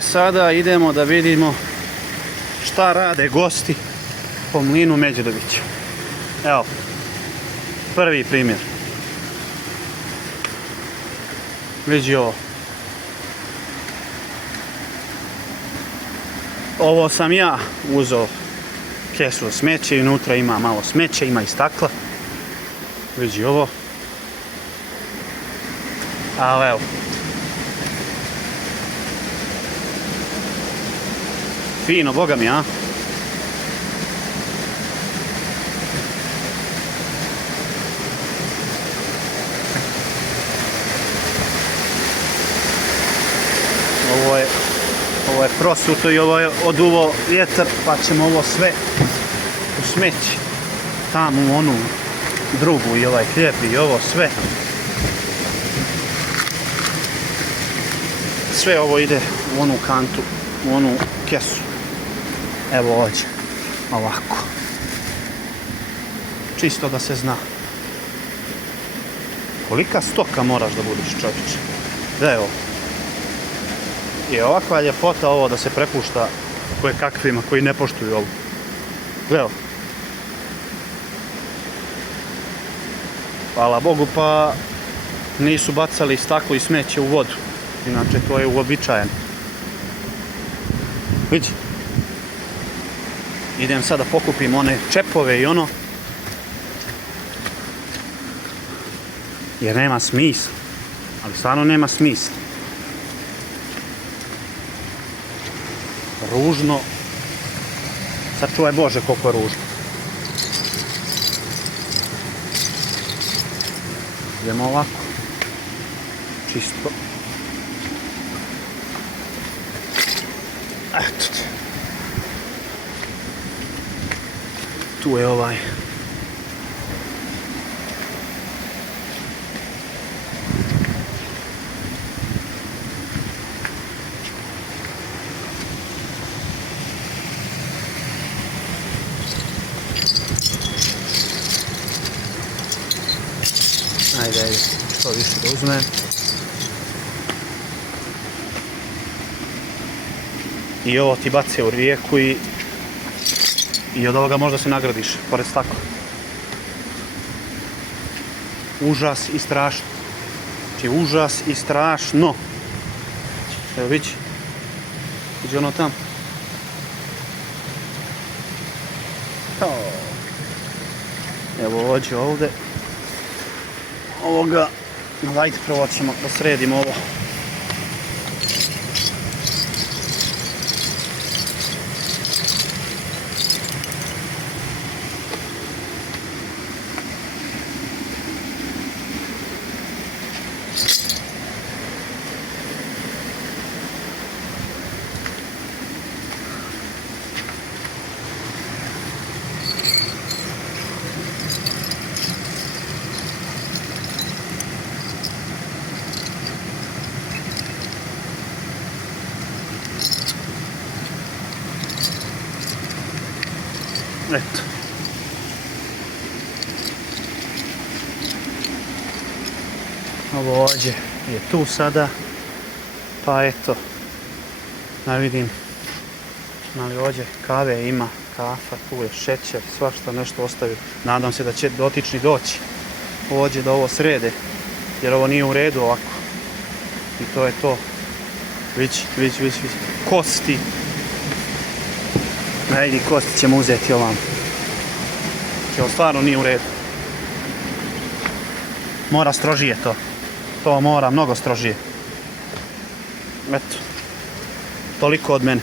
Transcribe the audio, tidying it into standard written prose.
Sada idemo da vidimo šta rade gosti po mlinu Međedovića. Evo, prvi primjer. Vidi ovo. Ovo sam ja uzeo kesu smeće i unutra ima malo smeća, ima i stakla. Vidi ovo. Ali evo. Fino, boga mi, a? Ovo je prosuto i ovo je oduvo vjetar, pa ćemo ovo sve u smeći. Tamo u onu drugu i ovaj hljeb i ovo sve. Sve ovo ide u onu kantu, u onu kesu. Evo ovdje, ovako. Čisto da se zna. Kolika stoka moraš da budiš, čovječe? Da je ovo. I ovakva ljepota ovo da se prepušta koje kakvima koji ne poštuju ovo. Evo. Hvala Bogu pa nisu bacali staklo i smeće u vodu. Inače to je uobičajeno. Vidi. Idem sad da pokupim one čepove i ono. Jer nema smisla. Ali stvarno nema smisla. Ružno. Sačuvaj Bože koliko je ružno. Idemo ovako. Čisto. Eto. Tu je ovaj. Ajde, što više da uzmem. I ovo ti bace u rijeku i od ovoga možda se nagradiš, pored stakla. Užas i strašno. Znači, užas i strašno. Evo, vidi. Vidi ono tam. Evo, ođe ovdje. Ovoga, dajte prvo ćemo da sredimo ovo. Eto. Ovo ovdje je tu sada. Pa eto. Da vidim. Ali ovdje kave ima. Kafa, tu je šećer, svašta nešto ostavio. Nadam se da će dotični doći ovdje da ovo srede. Jer ovo nije u redu ovako. I to je to. Vić. Kosti. Ajde, kosti ćemo uzeti ovam. Ovo stvarno nije u redu. Mora strožije to. To mora mnogo strožije. Eto. Toliko od mene.